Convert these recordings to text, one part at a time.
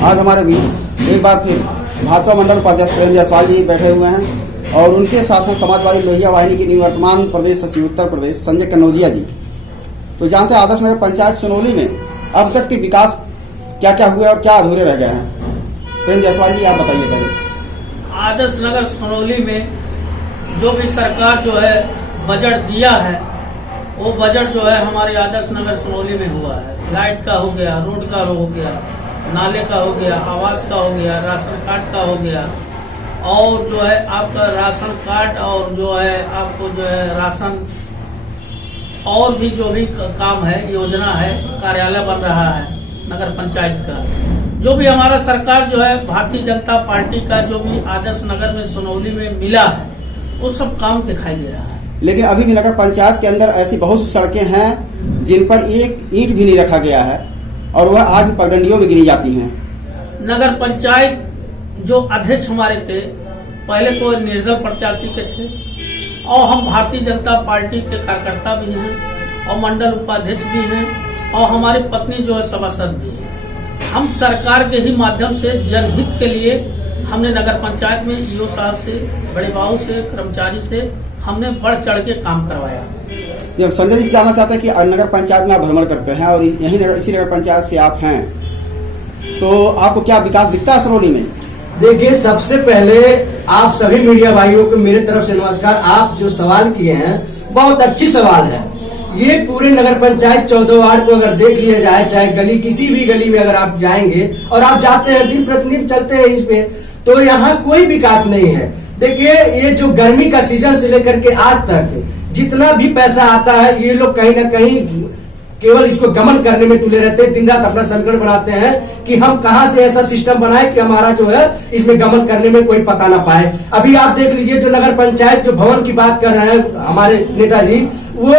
आज हमारे बीच एक बार फिर भाजपा मंडल उपाध्यक्ष प्रेम जायसवाल जी बैठे हुए हैं और उनके साथ हैं समाजवादी लोहिया वाहिनी के निवर्तमान प्रदेश सचिव उत्तर प्रदेश संजय कन्नौजिया जी। तो जानते हैं आदर्श नगर पंचायत सोनौली में अब तक के विकास क्या क्या हुए और क्या अधूरे रह गए हैं। प्रेम जायसवाल जी, आप बताइए पहले। आदर्श नगर सोनौली में जो भी सरकार जो है बजट दिया है वो बजट जो है हमारे आदर्श नगर सोनौली में हुआ है। लाइट का हो गया, रोड का हो गया, नाले का हो गया, आवास का हो गया, राशन कार्ड का हो गया और जो है आपका राशन कार्ड और जो है आपको जो है राशन और भी जो भी काम है, योजना है, कार्यालय बन रहा है नगर पंचायत का। जो भी हमारा सरकार जो है भारतीय जनता पार्टी का जो भी आदर्श नगर में सोनौली में मिला है वो सब काम दिखाई दे रहा है। लेकिन अभी भी नगर पंचायत के अंदर ऐसी बहुत सी सड़कें हैं जिन पर एक ईंट भी नहीं रखा गया है और वह आज पगडंडियों में गिनी जाती हैं। नगर पंचायत जो अध्यक्ष हमारे थे पहले तो निर्दल प्रत्याशी के थे और हम भारतीय जनता पार्टी के कार्यकर्ता भी हैं और मंडल उपाध्यक्ष भी हैं और हमारी पत्नी जो है सभासद भी है। हम सरकार के ही माध्यम से जनहित के लिए हमने नगर पंचायत में ईओ साहब से, बड़े बाबू से, कर्मचारी से हमने बढ़ चढ़ के काम करवाया। जब संजय जी जानना चाहते हैं कि नगर पंचायत में आप भ्रमण करते हैं और इसी नगर पंचायत से आप हैं, तो आपको क्या विकास दिखता है सोनौली में? देखिए, सबसे पहले आप सभी मीडिया भाइयों को मेरे तरफ से नमस्कार। आप जो सवाल किए हैं बहुत अच्छी सवाल है। ये पूरे नगर पंचायत 14 वार्ड को अगर देख लिया जाए, चाहे गली किसी भी गली में अगर आप जाएंगे और आप जाते हैं दिन प्रतिदिन चलते हैं इस पे, तो यहाँ कोई विकास नहीं है। देखिए, ये जो गर्मी का सीजन से लेकर के आज तक जितना भी पैसा आता है ये लोग कहीं ना कहीं केवल इसको गमन करने में तुले रहते हैं। दिन रात अपना संकट बनाते हैं कि हम कहां से ऐसा सिस्टम बनाए कि हमारा जो है इसमें गमन करने में कोई पता ना पाए। अभी आप देख लीजिए, जो नगर पंचायत जो भवन की बात कर रहे हैं हमारे नेताजी, वो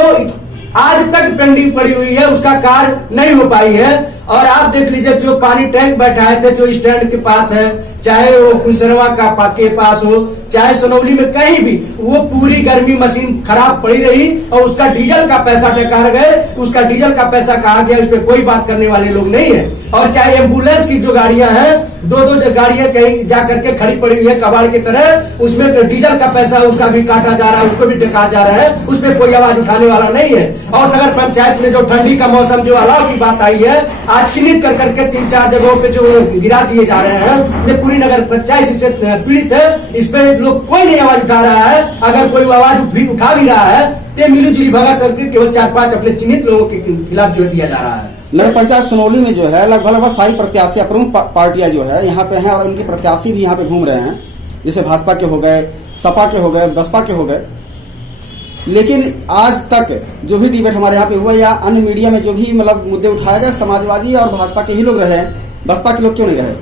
आज तक पेंडिंग पड़ी हुई है, उसका कार्य नहीं हो पाई है। और आप देख लीजिए, जो पानी टैंक बैठाए थे जो स्टैंड के पास है, चाहे वो कुंसरवा के पास हो, चाहे सोनौली में कहीं भी, वो पूरी गर्मी मशीन खराब पड़ी रही और उसका डीजल का पैसा बेकार गए। उसका डीजल का पैसा कहाँ गया, उस पर कोई बात करने वाले लोग नहीं है। और चाहे एम्बुलेंस की जो गाड़ियां हैं, दो गाड़ियां कहीं जा करके खड़ी पड़ी हुई है कबाड़ की तरह, उसमें डीजल का पैसा उसका भी काटा जा रहा है, उसको भी टेका जा रहा है, उसमें कोई आवाज उठाने वाला नहीं है। और नगर पंचायत में जो ठंडी का मौसम जो अलाव की बात आई है, आज चिन्हित कर करके 3-4 जगहों पे जो गिरा दिए जा रहे हैं, ये पूरी नगर पंचायत इससे पीड़ित है। इस पे लोग कोई नहीं आवाज उठा रहा है। अगर कोई आवाज उठा भी रहा है तो मिली-जुली भगत करके केवल 4-5 अपने चिन्हित लोगों के खिलाफ जो दिया जा रहा है। नगर पंचायत सोनौली में जो है लगभग सारी प्रत्याशी प्रमुख पार्टियां जो है यहाँ पे हैं और उनके प्रत्याशी भी यहाँ पे घूम रहे हैं, जैसे भाजपा के हो गए, सपा के हो गए, बसपा के हो गए। लेकिन आज तक जो भी डिबेट हमारे यहाँ पे हुआ या अन्य मीडिया में जो भी मतलब मुद्दे उठाए गए, समाजवादी और भाजपा के ही लोग रहे, बसपा के लोग क्यों नहीं रहे?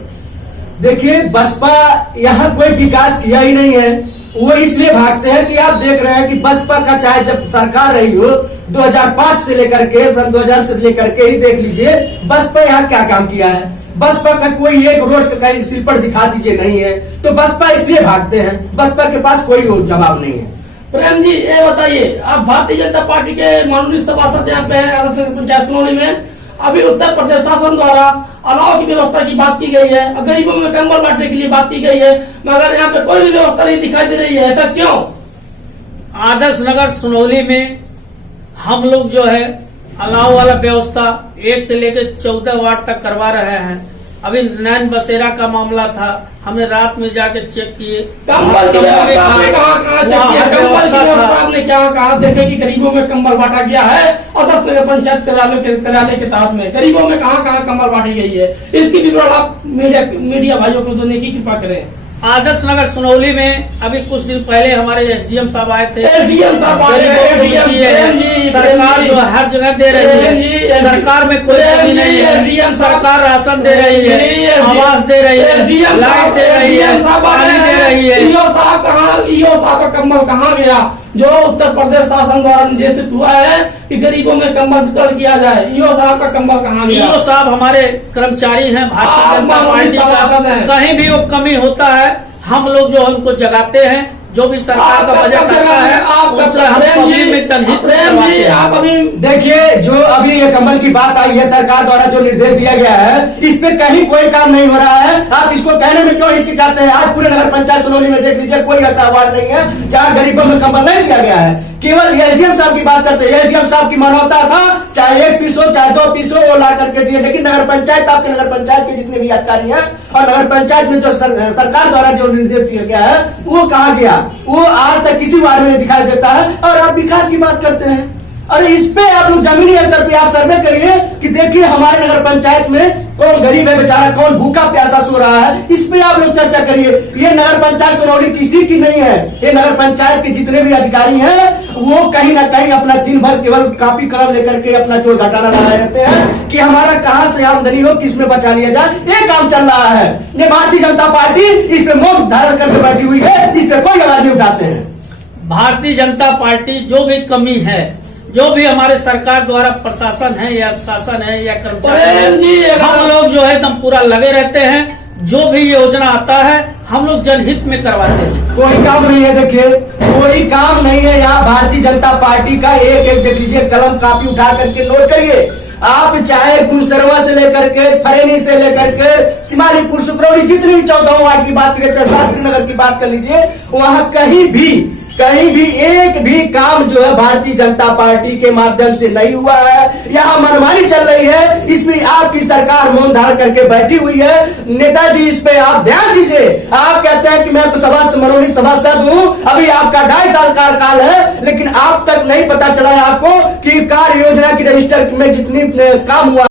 देखिए, बसपा यहाँ कोई विकास किया ही नहीं है। वो इसलिए भागते हैं कि आप देख रहे हैं कि बसपा का चाहे जब सरकार रही हो 2005 से लेकर के सन 2000 से लेकर के ही देख लीजिए, बसपा यहाँ क्या काम किया है। बसपा का कोई एक रोड का कहीं सिर पर दिखा दीजिए नहीं है। तो बसपा इसलिए भागते हैं, बसपा के पास कोई जवाब नहीं है। प्रेम जी, ये बताइए, आप भारतीय जनता पार्टी के माननीय सभासद यहाँ पे हैं आदर्श नगर पंचायत सोनौली में। अभी उत्तर प्रदेश शासन द्वारा अलाव की व्यवस्था की बात की गई है, गरीबों में कंबल बांटने के लिए बात की गई है, मगर यहाँ पे कोई भी व्यवस्था नहीं दिखाई दे रही है। ऐसा क्यों? आदर्श नगर सोनौली में हम लोग जो है अलाव वाला व्यवस्था 1 से लेकर 14 वार्ड तक करवा रहे हैं। अभी नैन बसेरा का मामला था, हमने रात में जाके चेक किए, कंबल की व्यवस्था आपने कहाँ चेक किया? कंबल की व्यवस्था आपने क्या कहा? देखे कि गरीबों में कंबल बांटा गया है और 10 नगर पंचायत कार्यालय के तहत में गरीबों में कहाँ कंबल बांटी गई है, इसकी विवरण आप मीडिया भाइयों को देने की कृपा करें। आदर्श नगर सोनौली में अभी कुछ दिन पहले हमारे एसडीएम साहब आए थे। एसडीएम साहब सरकार जो हर जगह दे रही है, सरकार में कोई कमी नहीं है। सरकार राशन दे रही है, आवास दे रही है, लाइट दे रही है, पानी दे रही है। ईओ साहब का कंबल कहाँ गया जो उत्तर प्रदेश शासन द्वारा निर्देशित हुआ है कि गरीबों में कंबल वितरण किया जाए? ईओ साहब का कंबल कहाँ गया? ईओ साहब हमारे कर्मचारी हैं भारतीय जनता पार्टी का, कहीं भी वो कमी होता है हम लोग जो उनको जगाते हैं जो भी सरकार का बजट आता है उनसे हम पब्लिक में जनहित में करवाते हैं। आप अभी देखिए, जो अभी ये कमल की बात आई है, सरकार द्वारा जो निर्देश दिया गया है, इस पे कहीं कोई काम नहीं हो रहा है। आप इसको कहने में क्यों हिचकिचाते हैं? आज पूरे नगर पंचायत सोनौली में देख लीजिए, कोई ऐसा अवार्ड नहीं है जहाँ गरीबों में कंबल नहीं दिया गया है। केवल एसडीएम साहब की बात करते हैं, एसडीएम साहब की मानवता था, चाहे 1 पीस हो चाहे 2 पीस हो, वो ला करके दिए। लेकिन नगर पंचायत, आपके नगर पंचायत के जितने भी अधिकारी हैं और नगर पंचायत में जो सरकार द्वारा जो निर्देश दिया गया है, वो कहाँ गया? वो आज तक किसी वार्ड में दिखाई देता है। और आप विकास की बात करते हैं। अरे इस पे आप लोग जमीनी स्तर पे आप सर्वे करिए कि देखिए हमारे नगर पंचायत में कौन गरीब है बेचारा, कौन भूखा प्यासा सो रहा है। इस पे आप लोग चर्चा करिए। ये नगर पंचायत सोनौली किसी की नहीं है। ये नगर पंचायत के जितने भी अधिकारी हैं वो कहीं ना कहीं अपना दिन भर केवल कॉपी कलम लेकर के अपना चोर घटाना लगाए रहते हैं कि हमारा कहां से आमदनी हो, किस में बचा लिया जाए। ये काम चल रहा है। ये भारतीय जनता पार्टी इस पे मौन धारण करके बैठी हुई है, इस पे कोई आवाज नहीं उठाते हैं। भारतीय जनता पार्टी जो भी कमी है, जो भी हमारे सरकार द्वारा प्रशासन है या शासन है या कर्मचारी है, हम लोग जो है एकदम पूरा लगे रहते हैं। जो भी योजना आता है हम लोग जनहित में करवाते हैं। कोई काम नहीं है, देखिए कोई काम नहीं है यहाँ भारतीय जनता पार्टी का। एक एक देख लीजिए, कलम कापी उठा करके नोट करिए। आप चाहे गुलसरवा से लेकर के, फरेनी से लेकर के, सिमालीपुर, सुकरौली, जितनी भी 14 वार्ड की बात करिए, चाहे शास्त्री नगर की बात कर लीजिए, वहाँ कहीं भी एक भी काम जो है भारतीय जनता पार्टी के माध्यम से नहीं हुआ है। यहाँ मनमानी चल रही है, इसमें आपकी सरकार मौन धारण करके बैठी हुई है। नेताजी, इस पे आप ध्यान दीजिए। आप कहते हैं कि मैं तो मनोनीत सभासद हूँ, अभी आपका 2.5 साल कार्यकाल है, लेकिन आप तक नहीं पता चला है आपको कि कार्य योजना की रजिस्टर में जितनी काम हुआ